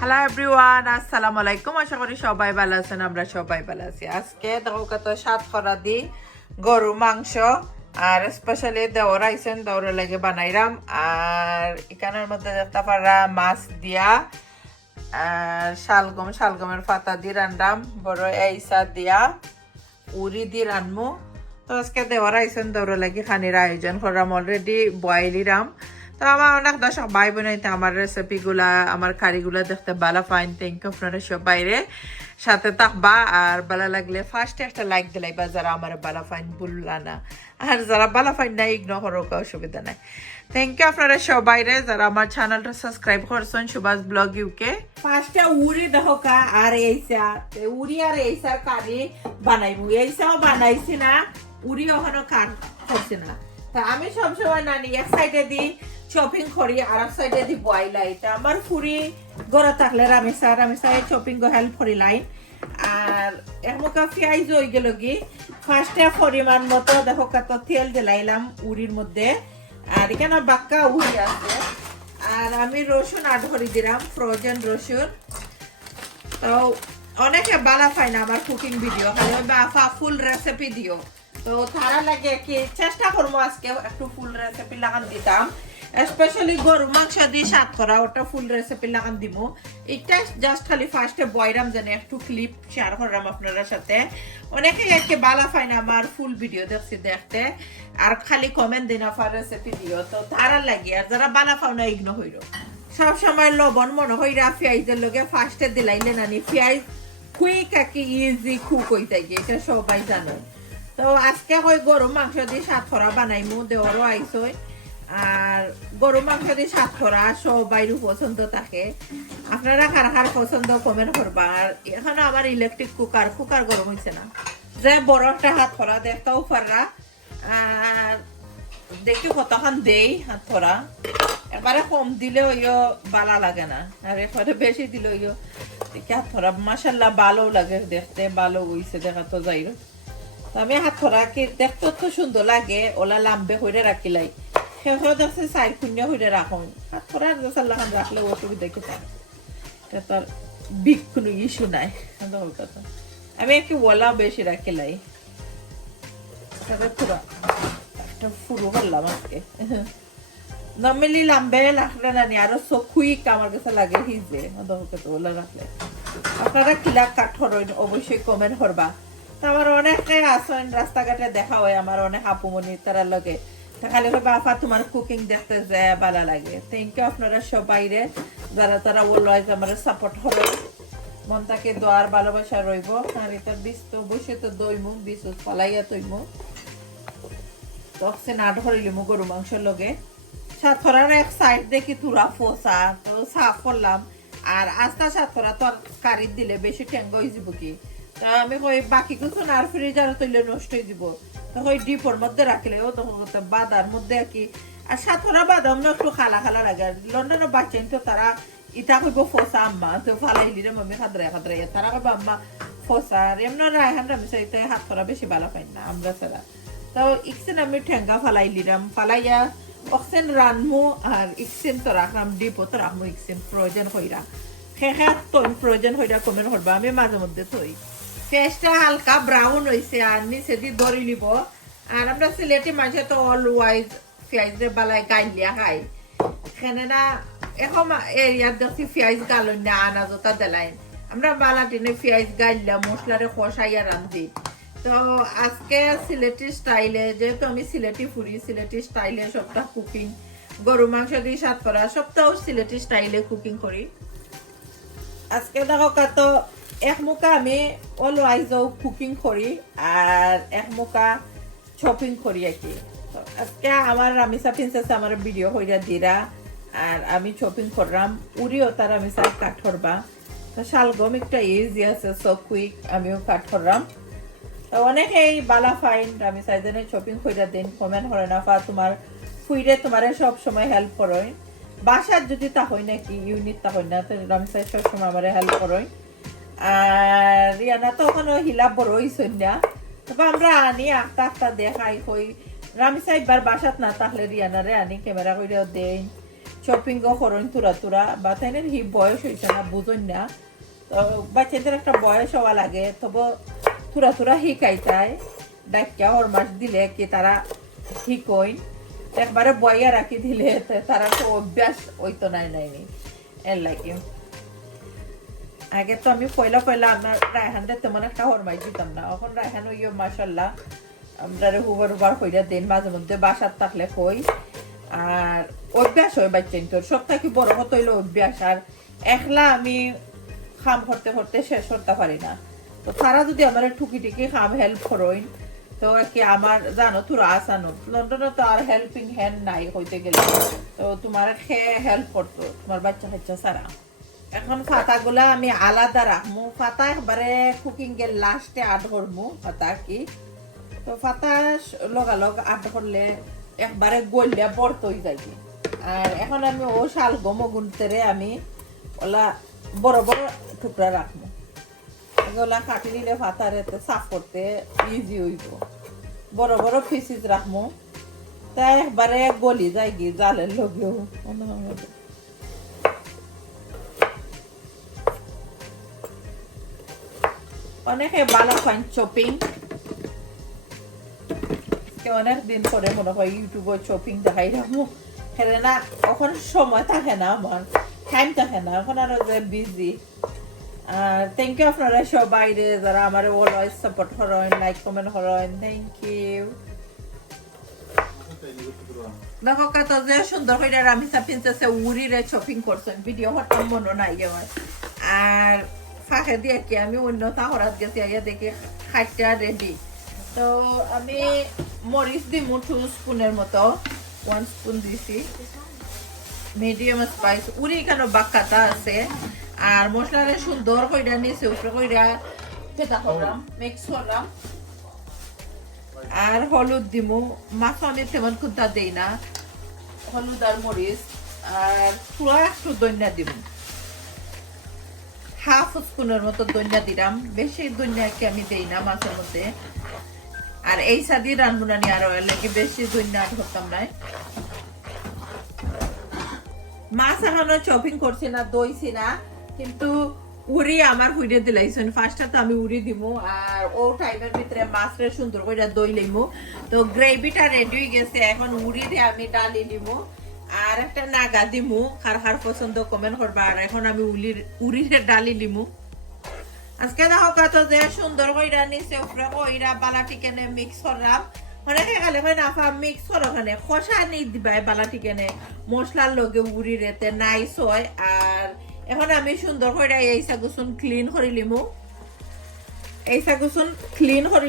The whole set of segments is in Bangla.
হ্যালো এভরিওয়ান, আসসালামু আলাইকুম। আশা করি সবাই ভালো আছেন, আমরা সবাই ভালো আছি। আজকে দেখো কত সাত খরা দি গরু মাংস আর স্পেশালি দেওয়ার আইসেন দেওয়ার লাগে বানাইরাম। আর এখানের মধ্যে দেখতে পারা মাছ দিয়া আর শালগমের পাতা দিয়ে রান্নাম, বড় এইসা দিয়া উড়ি দিয়ে রানমু। তো আজকে দেওয়ার আইসেন দেওয়ার লাগে খানির আয়োজন করাম, অলরেডি বয়েলিরাম। তো আমার অনেক দর্শক ভাই বোনাইতে আমার রেসিপিগুলা আমার কারিগুলা দেখতে ভালো পাইন। থ্যাংক ইউ আপনারা সবাইরে, সাথে থাকবা। আর ভালো লাগলে ফার্স্টে একটা লাইক দিলাইবা যারা আমার ভালো পাইন, ভুললা না। আর যারা ভালো পাইন না ইগনোর করো, অসুবিধা নাই। থ্যাংক ইউ আপনারা সবাইরে যারা আমার চ্যানেলটা সাবস্ক্রাইব করছেন, সুভাষ ব্লগ ইউকে। ফার্স্টে উড়ি দেখো কা আর এইসা উড়ি আর এইসার কারি বানাইবো। এইসাও বানাইছি না, উড়ি ওখানে কান করছি না। তা আমি সবসময় নানি এক সাইডে দিই চপিং করি আর এক সাইডে দি বয়লাই। তা আমার ফুরি গড়া থাকলে আমি চপিং গো হেল্প করি লাইন। আর এমকা পেঁয়াজ হয়ে গেল কি ফার্স্টে পরিমাণ মতো দেখো কত তেল দিলাইলাম উড়ির মধ্যে। আর এখানে বাক্কা উড়ি আছে। আর আমি রসুন আড করে দিলাম, ফ্রোজেন রসুন। তো অনেকে বালা পায় না আমার কুকিং ভিডিও, খালি বাফা ফুল রেসিপি দিও। তো তারা লাগে কি চেষ্টা করবো আজকে একটু ফুল রেসিপি লাগান দিতাম, স্পেশালি গরু মাংস দিয়ে সাত করা ওটা ফুল রেসিপি লাগান দিব। এটা জাস্ট খালি ফার্স্টে বয়রাম জানে একটু ক্লিপ শেয়ার করলাম আপনার সাথে। অনেকে একে বালা পায় না আমার ফুল ভিডিও দেখছি দেখতে, আর খালি কমেন্ট দিন আফার রেসিপি দিও। তো তারা লাগে, আর যারা বালা পাও না ইগনো হইল সব সময় লবণ মনে হইরা পেঁয়াজের লগে ফার্স্টে দিলাইলে নানি পেঁয়াজ কুইক একে ইজি কুক হইতে গিয়ে, এটা সবাই জানো। তো আজকে হয় গরু মাংস দিয়ে সাতখরা বানাইমু, দেওয়ারও আইসই। আর গরু মাংস দিয়ে সাতখরা সবাইরও পছন্দ থাকে, আপনারা কার কার পছন্দ কমেন্ট করবা। আর এখানে আমার ইলেকট্রিক কুকার গরম হয়েছে না, যে বড় একটা হাত খরা দেখতেও পাররা। আর দেখি কতক্ষণ দেই হাত খরা, এবারে কম দিলে ওইও বালা লাগে না, আর এবারে বেশি দিলে ওইও দেখি হাত খরা মাসাল্লাহ ভালো লাগে দেখতে, ভালো হইছে দেখা তো যাই। আমি হাত খরা কি দেখতে তো সুন্দর লাগে, ওলা লাম্বে হইরে রাখিলাই সেও দেখছে চার শূন্য হইরে রাখুন। হাত খরা সাল্লাখান রাখলে অসুবিধা কি থাকে, এটা তার বিগ কোনো ইস্যু নাই। কথা আমি একটু ওলা বেশি রাখিলাই, পুরা একটা ফুরু করলাম আজকে। নর্মালি লাম্বে রাখলে নানি আরো কুইক আমার কাছে লাগে হিজে ওলা রাখলে। আপনারা কিলা কাঠর অবশ্যই কমেন্ট করবা। আমার অনেকে আসেন রাস্তাঘাটে দেখা হয়, আমার অনেক আপুমনি তারা লগে খালি বাফা তোমার কুকিং দেখতে যায় ভালো লাগে। থ্যাংক ইউ আপনারা সবাইরে যারা তারা অলওয়েজ আমার সাপোর্ট করে, মন তাকে দোয়ার ভালোবাসা রইব। আর এটা বিষ তো বসে তো দইমু বিষ ফলাইয়া তৈমু তখন না ধরিলিমু গরু মাংসের লগে সাতরার এক সাইড দেখি তুরা ফোসা, তো সাফ করলাম। আর আস্তা সাতরা তরকারি দিলে বেশি ঠেঙ্গ হয়ে যাব কি, আমি কই বাকি কিছু না ফ্রিজারে তৈলে নষ্ট হয়ে যাব। ওই ডিপোর মধ্যে রাখলে ও তখন বাদার মধ্যে কি। আর সাতরা বাদাম একটু খালা খালা লাগে। লন্ডনের বাচ্চাই তো তারা ইটা কইব ফসা আম্মা, তো ফালাইলি রে মামি খাদ্রাই তারা কইব আম্মা ফসা। আর এমন রায়হান রামিসাইতে হাত করা বেশি ভালো পাই না আমরা ছাড়া। তো ইকসেন আমি ঠেঙ্গা ফালাইলিরাম, ফালাইয়া অক্সেন রানমু। আর ইকসেন তো রাখলাম ডিপো তো রাখমু, ইকসেন প্রয়োজন হইরা খেখে তৈ প্রয়োজন হইরা কমেন্ট করবা, আমি মাঝে মধ্যে থই। পেঁয়াজটা হালকা ব্রাউন হয়েছে আর নিচে দিয়ে ধরে নিব। আর আমরা সিলেটি মানুষে তো অলওয়াইজ পেঁয়াজ বালায় গাইলিয়া খাই, এখানে না এখন এরিয়ার দেখছি পেঁয়াজ গালন না আনা জোতা দেলাইন। আমরা বালাটিনে পেঁয়াজ গাইলিয়া মশলারে কষাইয়া রান্ধি। তো আজকে সিলেটি স্টাইলে, যেহেতু আমি সিলেটি ফুরি, সিলেটি স্টাইলে সপ্তাহ কুকিং গরু মাংস দিয়ে সাত করা সপ্তাহ সিলেটি স্টাইলে কুকিং করি। আজকে দেখো কত এক মুখা আমি অলওয়াইজ কুকিং করি আর এক মুখা শপিং করি আর কি। আজকে আমার রামিসা প্রিন্সেস আমার ভিডিও হইরা দিরা, আর আমি শপিং করলাম উড়িও তার রামিসা কাট করবা। তো শালগম একটা ইজি আছে, সো কুইক আমিও কাট করলাম। তো অনেকেই বালা ফাইন রামিসা জনে শপিং কইরা দিন, কমেন্ট করে না ফা তোমার ফুইরে তোমারে সব সময় হেল্প করো। বাসার যদি তা হয় নাকি ইউনিট তা হয় না, তো রামিসা সব সময় আমার হেল্প করো। আর রিয়ানা তো ওখানে হিলাপ বড় হইছেন না, তবে আমরা আনি আঁকতা দেখাই হই। রামিসা একবার বাসাত না তাহলে রিয়ানারে আনি ক্যামেরা কইরা দেই, চপিং করুন তুরা তুরা বা তাইনের হি বয়স হয়েছে না বুঝুন না তো বাচ্চাদের একটা বয়স হওয়া লাগে তবে তুরা তুরা শিকাইতায় ডাক্কা হরমাস দিলে কি তারা শিকইন একবারে বইয়া রাখি দিলে তারা তো অভ্যাস হইতো নাই এর লাগে আগে তো আমি পয়লা আমার রায়হানদের তেমন একটা হরমাই দিতাম না এখন রায়হান ওইও মাশাল্লাহ আমরা হুবার হইয়া দিন মাঝে মধ্যে বাসার থাকলে কই আর অভ্যাস হয় বাচ্চাইন তোর সব থেকে বড় কথা হইলো অভ্যাস আর একলা আমি খাম করতে করতে শেষ করতে পারি না তো তারা যদি আমার টুকি টুকি খাম হেল্প করইন তো কি আমার জানো তোরা আসানো লন্ডনে তো আর হেল্পিং হ্যান্ড নাই হইতে গেলে তো তোমার খেয়ে হেল্প করতো তোমার বাচ্চা কাচ্চা সারা এখন পাতাগুলা আমি আলাদা রাখবো পাতা একবারে কুকিং এর লাস্টে আড করবো পাতা কি তো পাতা লগালগ আড করলে একবারে গলিয়া বর্ত হয়ে যায় আর এখন আমি ও শাল গমগুনতে আমি ওলা বড় বড় টুকরা রাখবো ওগুলা কাটি নিলে পাতারে সাফ করতে ইজি হইব বড় বড় পিসিস রাখবো তাই একবারে গলি যায় কি জালের লগেও অনেকে ভালো পান চপিং অনেক দিন পরে মনে হয় ইউটিউবে চপিং দেখাই রাখবো হেরে না এখন সময় থাকে না আমার টাইম থাকে না এখন আরো যে বিজি থ্যাংক ইউ আপনারা সবাই যারা আমার অলওয়েজ সাপোর্ট করেন লাইক কমেন্ট করেন থ্যাংক ইউ দেখো কত যে সুন্দর করে রামিসা প্রিন্সেসে উড়িরে শপিং করছেন ভিডিও হঠাৎ মনে নাই আমার আর ফাঁকে দিয়ে কি আমি অন্য তাহরাত গেছি আইয়া দেখি খাইটা রেডি তো আমি মরিচ দিমু 2 স্পুনের মতো 1 স্পুন দিছি মিডিয়াম স্পাইস উড়ি কেন বাক্কাটা আছে আর মশলাটা সুন্দর কইরা নিচে উপরে কইরা ফেটা করলাম মিক্স করলাম আর হলুদ দিমু মাছ আমি তেমন খুদা দেই না হলুদ আর মরিচ আর পুরো একটু দইনা দিমু হাফ স্পুনের মতো দইনা দিলাম বেশি দইনা কি আমি দেই না মাছের মধ্যে আর এই সাদি রান্নানি আর লাগে বেশি দইনা ধরতাম না মাছ এখনো চপিং করছি না দইছি না কিন্তু উড়ি আমার হুইডে দিলাইছেন ফার্স্টে তো আমি উড়ি দিমু আর ও টাইমের ভিতরে মাছরে সুন্দর করে দই লইমু তো গ্রেভিটা রেডি হয়ে গেছে এখন উড়ি দিয়ে আমি ডালি নিমু আর একটা নাগা দিমু কার পছন্দ কমেন্ট করবা আর এখন আমি উড়িরে ডালি লিমু আজকে দেখো কত যে সুন্দর কইরা নিচে উপরে কইরা বালাটি কেনে মিক্স করলাম অনেকে গেলে হয় না মিক্স করো ওখানে খসা নিয়ে দিবা বালাটি কেনে মশলার লগে উড়িরেতে নাইস হয় আর এখন আমি সুন্দর করে এই সাগুসুন ক্লিন করে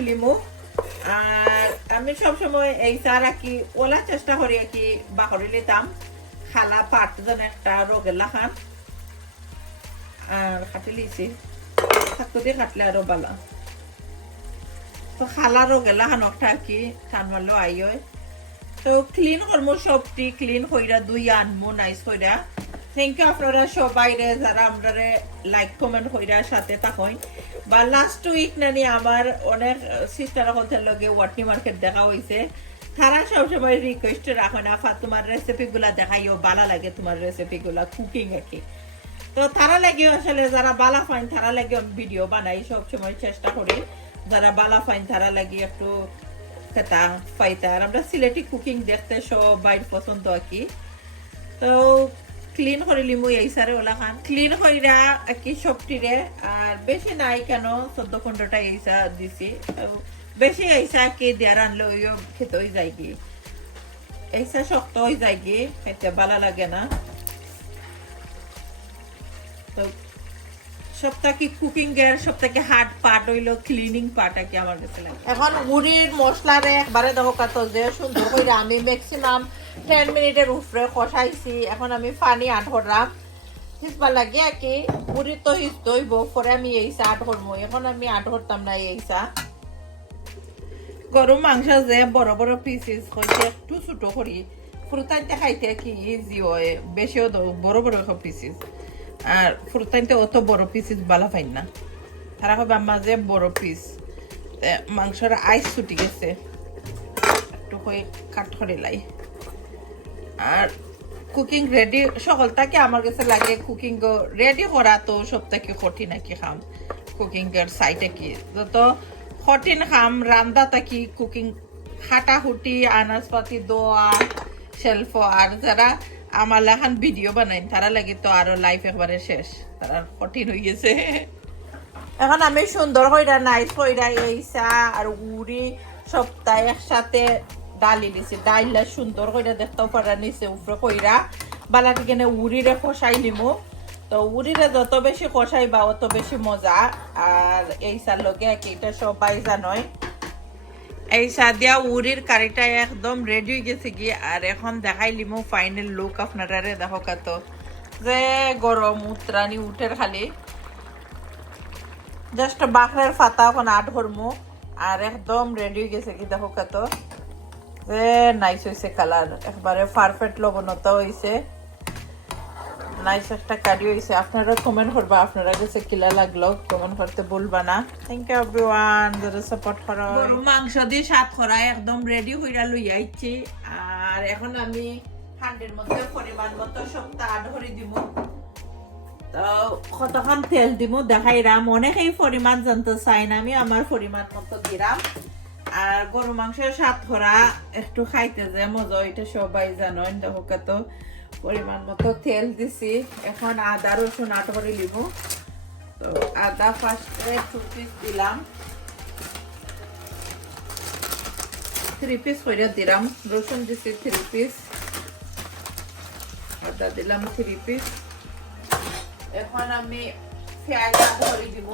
লিমু আর আমি সবসময় এই চা রাখি ওলা চেষ্টা করি কি বাকরি লিতাম খালা পাট যেন একটা রোগেলা খান আর খাটি লিছি থাকতে দিয়ে কাটলে আরো বালা তো খালা রোগেলা খান একটা কি টান মারলো আই হয় তো ক্লিন করবো সবটি ক্লিন কইরা দুই আনবো নাইস কইরা থ্যাংক ইউ আপনারা সবাই যারা আমরা লাইক কমেন্ট কইরা সাথে থাকেন বা লাস্ট উইক নানি আমার অনেক সিস্টার হলতের লগে ওয়াটনি মার্কেট দেখা হয়েছে তারা সবসময় রিকোয়েস্ট রাখেন আফা তোমার রেসিপিগুলা দেখাইও ভালো লাগে তোমার রেসিপিগুলা কুকিং একে তো তারা লাগে আসলে যারা বালা ফাইন তারা লাগে ভিডিও বানাই সবসময় চেষ্টা করি যারা বালা ফাইন তারা লাগে একটু কথা ফাইতার আমরা সিলেটি কুকিং দেখতে সবাই পছন্দ কি তো ক্লিন করে লিমু এই সারে ওলা খান ক্লিন কইরা কি সবটিরে আর বেশি নাই কেন 14-15টা এইসা দিছি বেশি এইসা কি দেয়ার আনলে ওইও খেতে হয়ে যায় কি এইসা শক্ত হয়ে যায় কি খেতে ভালো লাগে না তো সবথেকে কুকিং এর সবথেকে হার্ড পার্ট হইলো ক্লিনিং পার্ট কি আমার কাছে লাগে এখন মুড়ির মশলারে একবারে দেখো কত যে সুন্দর কইরা আমি ম্যাক্সিমাম 10 মিনিটের উপরে কষাইছি এখন আমি পানি আট করলাম হিসবা লাগে কি মুড়ি তো হিস দইব পরে আমি এইসা আট করবো এখন আমি আট করতাম না এইসা গরু মাংস যে বড় বড় পিসিস হইতে একটু ছোট করি ফুরতাইতে খাইতে কি ইজি হয় বেশিও বড় বড় সব পিসিস আর ফুরতাইতে অত বড় পিসিস বালা পাই না তারা কবে আমার যে বড় পিস মাংসের আইস ছুটি গেছে একটু হয়ে কাট করে লাই আর কুকিং রেডি সকল থেকে আমার কাছে লাগে কুকিং রেডি করা তো সব থেকে কঠিন নাকি খাম কুকিং এর সাইটে কি যত কঠিন খাম রান্দা থাকি কুকিং হাঁটাহুটি আনাজপাতি দোয়া শেলফ আর যারা আমার লাখান ভিডিও বানাই তারা লাগে তো আরো লাইফ একবারে শেষ তারা কঠিন হয়ে গেছে এখন আমি সুন্দর কইরা নাইস কইরা এইসা আর উড়ি সপ্তাহে একসাথে ডালি দিছি ডাইলা সুন্দর কইরা দেখতেও পারা নিছে উপরে কইরা বালাটি কেনে উড়িরে কষাই নিমু তো উড়িরে যত বেশি কষাইবা অত বেশি মজা আর এইসার লগে এটা সবাই জানোই এই সাদিয়া উড়ির কারিটা একদম রেডি হয়ে গেছে কি আর এখন দেখাই লিমু ফাইনাল লুক আপনারা দেখো কত যে গরম উতরানি উঠের খালি জাস্ট বাখরের ফাতা এখন আট হরমু আর একদম রেডি হয়ে গেছে কি দেখো কত যে নাইস হয়েছে কালার একবারে পারফেক্ট লবণতা হয়েছে নাইস একটা কারি হয়েছে আপনারা কমেন্ট করবা আপনারা কাছে কিলা লাগলো কমেন্ট করতে ভুলবা না থ্যাংক ইউ এভরিওয়ান যারা সাপোর্ট করো গরু মাংস দিয়ে সাত করা একদম রেডি হইরা লই আইছি আর এখন আমি হান্ডের মধ্যে পরিমাণ মতো সবটা আড করে দিব তো কতক্ষণ তেল দিব দেখাইরাম অনেকেই পরিমাণ জানতে চাই না আমি আমার পরিমাণ মতো দিলাম আর গরু মাংসের সাত করা একটু খাইতে যে মজা এটা সবাই জানেন দেখো কত পরিমাণ মতো তেল দিছি এখন আদা রসুন আট করে নিব তো আদা ফার্স্টে 2 পিস দিলাম 3 পিস করে দিলাম রসুন দিছি 3 পিস আদা দিলাম 3 পিস এখন আমি পেঁয়াজ আট করে দিব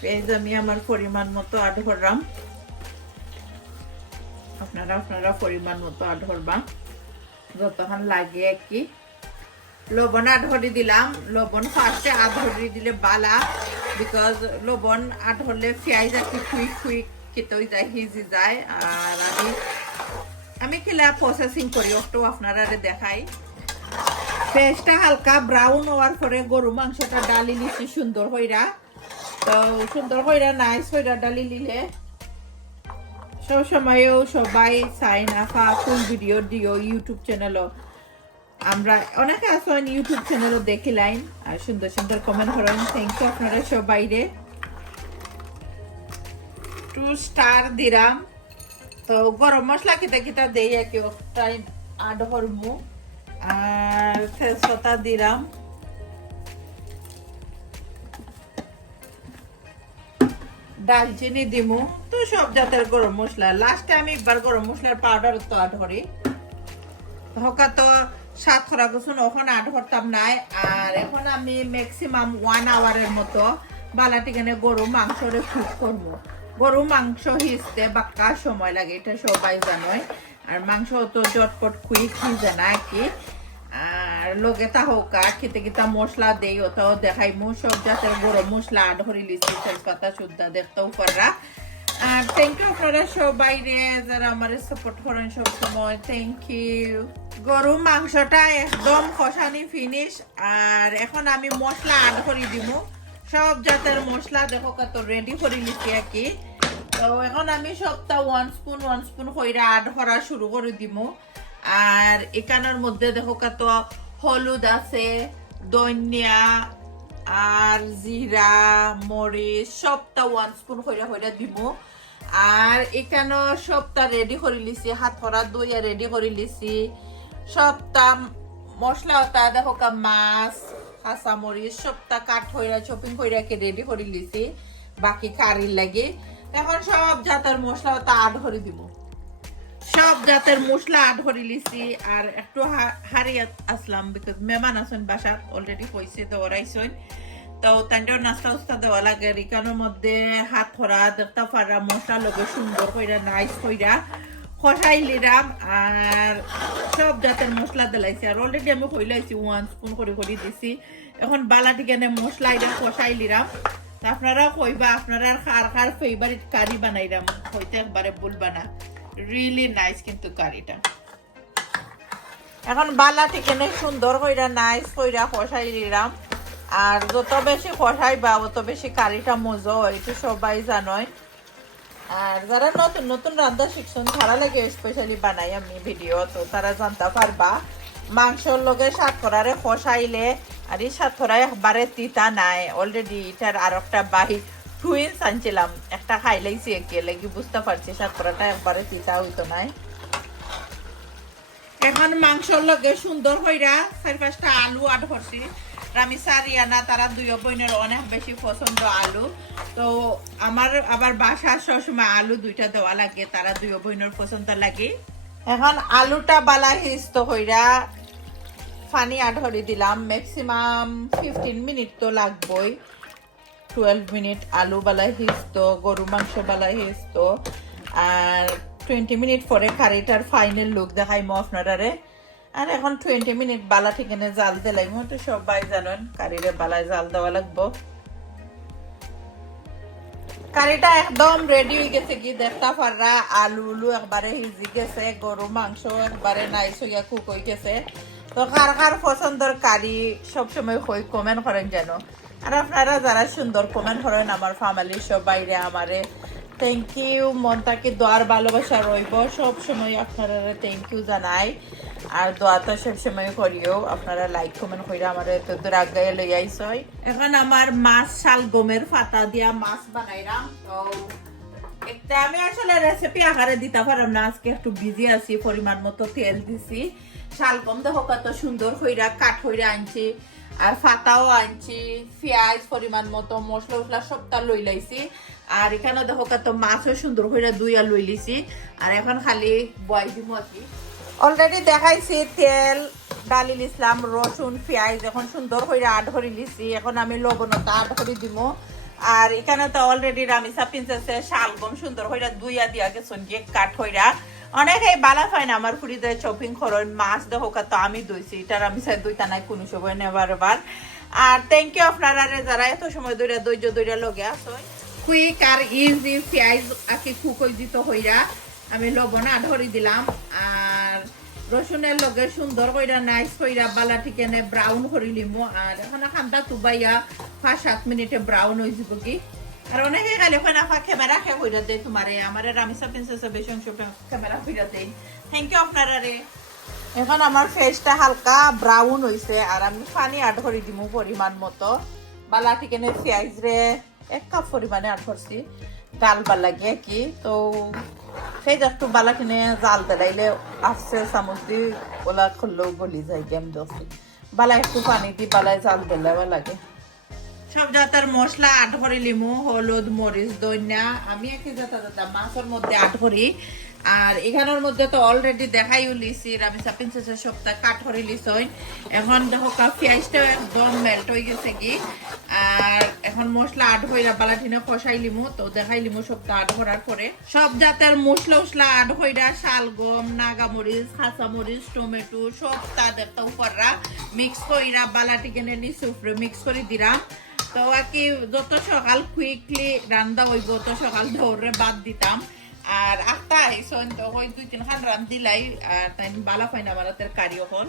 পেঁয়াজ আমি আমার পরিমাণ মতো আট করলাম আপনারা পরিমাণ মতো আট করবা যতক্ষণ লাগে কি লবণ আট করে দিলাম লবণ ফার্স্টে আট করে দিলে বালা বিকজ লবণ আট হলে পেঁয়াজ আর কি কুইক কেটে যায় হিজি যায় আর আমি খেলা প্রসেসিং করি একটু আপনারা দেখাই পেঁয়াজটা হালকা ব্রাউন হওয়ার পরে গরু মাংসটা ডালি নিচ্ছি সুন্দর হইরা তো সুন্দর হইরা নাইস হইরা ডালি নিলে সব সময়ও সবাই চাই না ফুল ভিডিও দিও ইউটিউব চ্যানেলও আমরা অনেকে আছেন ইউটিউব চ্যানেলও দেখিলাইন আর সুন্দর সুন্দর কমেন্ট করেন থ্যাংক ইউ আপনারা সবাই রে 2 স্টার দিলাম তো গরম মশলা কিতা কিতা দেই একে টাইম আড হরমু আর তেজপাতা দিলাম দালচিনি দিমু তো সব জাতের গরম মশলা লাস্টে আমি একবার গরম মশলার পাউডার তো আড করি হকা তো সাত খরা গছুন ওখানে আড করতাম নাই আর এখন আমি ম্যাক্সিমাম 1 আওয়ারের মতো বালাটিখানে গরু মাংসরে কুক করবো গরু মাংস হিসতে বাক্কা সময় লাগে এটা সবাই জানোই আর মাংস তো জটপট কুইক হয়ে যায় না কি আর লগে তাহকা খেতে খেতে মশলা দেই ওটাও দেখাইমু সব জাতের গরম মশলা আড করে লিছি তেজপাতা সুদ্ধা দেখতেও পারা আর থ্যাংক ইউ আপনারা সবাই রে যারা আমার সাপোর্ট করেন সব সময় থ্যাংক ইউ গরু মাংসটা একদম কষানি ফিনিশ আর এখন আমি মশলা আড করে দিব সব জাতের মশলা দেখো কত রেডি করে লিছি আর কি তো এখন আমি সবটা 1 স্পুন কইরা আড করা শুরু করে দিব আর এখানের মধ্যে দেখো কত হলুদ আছে ধনিয়া আর জিরা মরিচ সবটা 1 স্পুন কইরা দিব আর এখানে সবটা রেডি করে লিছি হাত ভরা দই রেডি করে লিছি সবটা মশলা ওটা দেখো কা মাছ কাঁচা মরিচ সবটা কাট হইরা চপিং কইরা কে রেডি করে লিছি বাকি কারির লাগে এখন সব জাতের মশলা ওটা আড করে দিব সব জাতের মশলা আড করে লিছি আর একটু হারিয়ে আসলাম বিকজ মেহমান আছেন বাসাত অলরেডি কইছে দৌড়াইছেন তো তান্ডেও নাস্তা উস্তা দেওয়া লাগে রিকানোর মধ্যে হাত ধরা দেখতে পারা মশলা লগে সুন্দর কইরা নাইস কইরা কষাই লিরাম আর সব জাতের মশলা দিলাইছি আর অলরেডি আমি কইলাইছি 1 স্পুন করে দিছি এখন বালাটি কেনে মশলা এটা কষাই লিরাম আপনারা কইবা আপনারা কার ফেভারিট কারি বানাইরাম হইতে একবারে ভুলবা না রিয়েলি নাইস কিন্তু কারিটা এখন বালাটি কেনে সুন্দর কইরা নাইস কইরা কষাই লিরাম আর যত বেশি কষাইবা অত বেশি কারিটা মজা হয় এটা সবাই জানোই আর যারা নতুন নতুন রান্না শিখছেন তারা লাগে স্পেশালি বানাই আমি ভিডিও, তো তারা জানতে পারবা মাংসর লগে সাতকরারে খসাইলে আর এই সাতকরা একবারে তিতা নাই। অলরেডি এটার আর একটা বাহি টুইন্স আনছিলাম, একটা খাইলেইছি একে লাগি বুঝতে পারছি সাতকরাটা একবারে তিতা হইতো নাই। এখন মাংসর লগে সুন্দর হইরা 4-5টা আলু আড করছি। রামিসা রিয়ানা তারা দুই বোনের অনেক বেশি পছন্দ আলু, তো আমার আবার বাসার সবসময় আলু 2টা দেওয়া লাগে, তারা দুই বোনের পছন্দ লাগে। এখন আলুটা বালা হিস্ত হইরা পানি আড করে দিলাম। ম্যাক্সিমাম 15 মিনিট তো লাগবই, 12 মিনিট আলু বালা হিস্ত, গরু মাংস বালা হিস্ত। আর 20 মিনিট পরে কারিটার ফাইনাল লুক দেখাইমো আপনারারে। আর এখন 20 মিনিট বালা ঠিকানে জাল দিলাইমো, তো সবাই জানেন কারিরে বালায় জাল দেওয়া লাগবো। কারিটা একদম রেডি হয়ে গেছে, কি দেখতে পাররা আলু একবারে হিজি গেছে, গরু মাংস একবারে নাইস হইয়া কুক হয়ে গেছে। তো কার কার পছন্দের কারি সবসময় হই কমেন্ট করেন যেন। আর আপনারা যারা সুন্দর কমেন্ট করেন আমার ফ্যামিলির সবাইরে আমারে থ্যাংক ইউ, মন থেকে দোয়ার ভালোবাসা রইব সব সময়, আপনারা থ্যাংক ইউ জানাই। আর দোয়া তো সবসময় করিও, আপনারা লাইক কমেন্ট করে আমার এত দূর আগে লই আইসই। এখন আমার মাছ শালগমের পাতা দিয়া মাছ বানাইলাম। তো একটা আমি আসলে রেসিপি আকারে দিতে পারলাম না, আজকে একটু বিজি আছি। পরিমাণ মতো তেল দিছি, শালগম দেখো কত সুন্দর হইরা কাঠ হইরা আনছি, আর ফাতাও আনছি, পেঁয়াজ পরিমাণ মতো, মশলা উসলা সবটা লই লাইছি। আর এখানে দেখো কত মাছও সুন্দর হইরা দুইয়া লই লিছি। আর এখন খালি বয় দিব আর কি। অলরেডি দেখাইছি তেল ডালি লিসলাম, রসুন পেঁয়াজ এখন সুন্দর হইরা আড করে লিছি। এখন আমি লবণটা আড করে দিব। আর এখানে তো অলরেডি রামিসা প্রিন্সেসে শালগম সুন্দর হইরা দুইয়া দিয়া গেছেন গিয়ে কাঠ হইরা। অনেকে বালা পায় না আমার ফুড়িতে শপিং করেন, মাছ দেখো তো আমি দইছি, এটা রামিসা দুইটা নাই কোনো সময় নেবার এবার। আর থ্যাংক ইউ আপনারা যারা এত সময় ধরে ধৈর্য ধরে লগে আসো। কুইক আর ইজি পেঁয়াজ আকি কুক হয়ে দিত হইরা আমি লবণ আড করে দিলাম। আর রসুনের লগে সুন্দর কইরা নাইস কইরা বালা ঠিকানে ব্রাউন করে লিমু। আর এখন খান্তা তুবাইয়া 5-7 মিনিটে ব্রাউন হয়ে যাব কি। আর অনেকে খালি ওখানে ক্যামেরা খেয়ে হইরা দেয় তোমারে, আমার রামিসা প্রিন্সেস বেশি অংশ ক্যামেরা হইরা দেয়। থ্যাংক ইউ আপনারা রে। এখন আমার ফেসটা হালকা ব্রাউন হইছে, আর আমি পানি আড করে দিব পরিমাণ মতো। বালা ঠিকানে পেঁয়াজ রে 1 কাপ পরিমাণে আড করছি, ডাল বালা লাগে কি। তো সেই একটু বালা কিনে জাল দিলাইলে আসছে চামচ দি ওলা খুললেও গলি যায় গেম দছি। বালা একটু পানি দি বালায় জাল দিলে লাগে। সব জাতের মশলা আট করে লিমু, হলুদ মরিচ ধনিয়া আমি একই জাতা মাছের মধ্যে আট করি। আর এখানের মধ্যে তো অলরেডি দেখাই লিছি রামিসা প্রিন্সেসের সপ্তাহ কাট করে লিছই। এখন দেখো পেঁয়াজটা একদম মেল্ট হয়ে গেছে কি। আর এখন মশলা আট হইরা বালাঠিনে কষাই লিমু, তো দেখাই লিমু সপ্তাহ আট করার পরে সব জাতের মশলা উসলা আট হইরা শালগম, নাগামরিচ, কাঁচামরিচ, টমেটো সব তাদের তো উপররা মিক্স কইরা বালাটিকে নিচে উপরে মিক্স করে দিলাম। তো আর কি যত সকাল কুইকলি রান্না হইব তো সকাল ধরে বাদ দিতাম। আর আটটা আইসন তো ওই 2-3 খান রান দিলাই। আর তাই বালা পাই না বালাতের কারিও হল।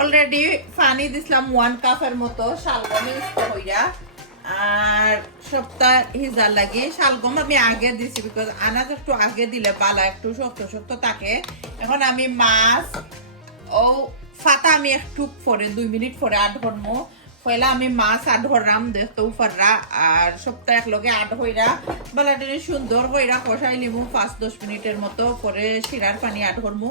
অলরেডি পানি দিছিলাম 1 কাপের মতো শালগম হইরা। আর সপ্তাহ হিজার লাগে শালগম আমি আগে দিছি, বিকজ আনাজ একটু আগে দিলে বালা একটু শক্ত শক্ত থাকে। এখন আমি মাছ ও ফাতা আমি একটু পরে 2 মিনিট পরে আড করবো। পয়লা আমি মাছ আড করলাম দেখতে উপাররা। আর সপ্তাহ এক লগে আড হইরা বালাটি সুন্দর হইরা কষাই লিমু 5-10 মিনিটের মতো, পরে শিরার পানি আড করবো।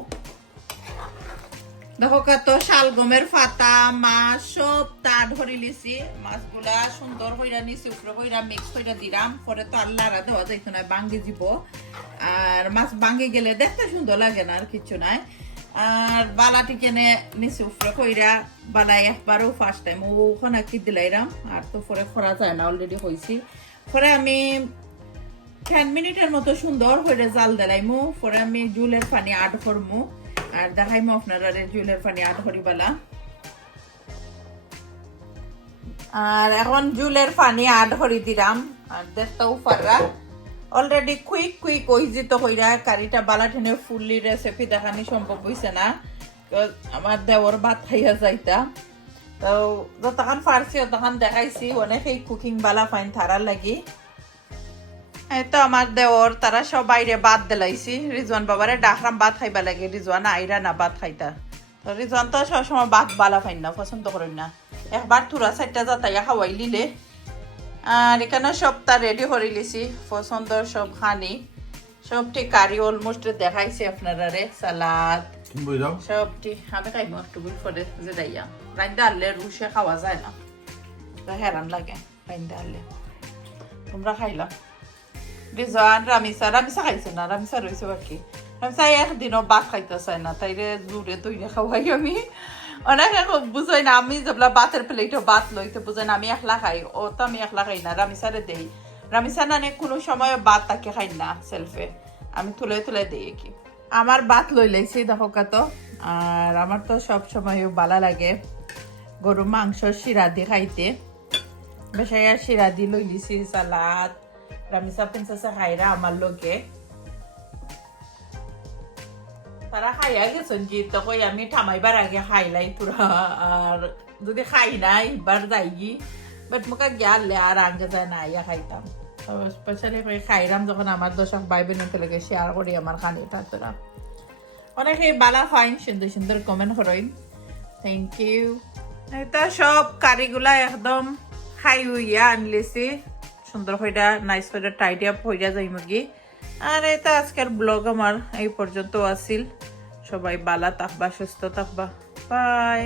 দেখো কত শালগমের পাতা মাছ সব আড করে লিছি। মাছগুলা সুন্দর হইরা নিছি উপরে হইরা মিক্স হইরা দিলাম, পরে তো আল্লাহ দেওয়া যাইতো না, ভাঙ্গি দিব। আর মাছ ভাঙ্গি গেলে দেখতে সুন্দর লাগে না, আর কিছু নাই। আর বালাটি কেনে নিচে উপরে কইরা বালাই একবারও ফার্স্ট টাইম ওখানে কি দিলাইরাম। আর তো পরে করা যায় না, অলরেডি হয়েছি। পরে আমি 10 মিনিটের মতো সুন্দর হইরে জাল দিলাইমু। পরে আমি জুলের পানি আড করমু আর দেখাইমু আপনারা জুলের পানি আড করি বালা। আর এখন জুলের পানি আড করে দিলাম। আর দেখতে উপাররা অলরেডি কুইক কুইক ওইজিত হইরা কারিটা বালাঠিনে ফুললি রেসিপি দেখানি সম্ভব হইছে না, আমার দেওর ভাত খাইয়া যাইতা। তো যতক্ষণ পারছি তখন দেখাইছি, অনেকেই কুকিং বালা ফাইন থারার লাগি। এই তো আমার দেওর তারা সব বাইরে বাদ দিলাইছি রিজওয়ান বাবারে ডাকরাম ভাত খাইবা লাগে রিজওয়ান আইরা না ভাত খাইতা তো রিজওয়ান তো সবসময় ভাত বালা পাই না পছন্দ করেন না একবার তুরা চারটা যাতাইয়া খাওয়াই লিলে আর এখানে সবটা রেডি করে লিছি পছন্দ সব খানি সবটি কারি অলমোস্ট দেখাইছে আপনারা রে সালাদ সবটি আমি খাইব একটু বুঝ করে যে দাইয়া রাইন্দা আনলে রুশে খাওয়া যায় না হেরান লাগে রাইন্দা আনলে তোমরা খাইলাম রিজওয়ান রামিসা খাইছে না রামিসা রয়েছে বাকি রামিসা একদিনও ভাত খাইতে চায় না তাইরে জোরে তৈরি খাওয়াই আমি অনেকে বুঝাই না আমি যেগুলা ভাতের প্লেটও ভাত লইতে বুঝাই না আমি একলা খাই ও তো আমি একলা খাই না রামিসারে দেই রামিসা নানে কোনো সময় ভাত তাকে খাই না সেলফে আমি তুলে তুলে দিই কি আমার ভাত লই লাইছি দেখো কত আর আমার তো সব সময় ভালো লাগে গরু মাংস শিরা দিয়ে খাইতে বেশি শিরা দিয়ে লই লিছি সালাদ রামিসা প্রিন্সেসে খাইরা আমার লোকে তারা খাইয়া গেছেন জি তো কই আমি থামাইবার আগে খাইলাই পুরা আর যদি খাই নাই বার যাইগি বাট মুখে গিয়ালে আর আগে যায় না ইয়া খাইতাম স্পেশালি খাইরাম যখন আমার দর্শক ভাই বোনের লগে শেয়ার করি আমার খানিটা তোরা অনেকে বালা ফাইন সুন্দর সুন্দর কমেন্ট করেন থ্যাংক ইউ এটা সব কারিগুলা একদম খাই হইয়া আনলেছি সুন্দর হইয়া নাইস হইয়া টাইডি আপ হইয়া যাই মুগি আর এটা আজকের ব্লগ আমার এই পর্যন্ত আসিল সবাই বালা থাকবা সুস্থ থাকবা বাই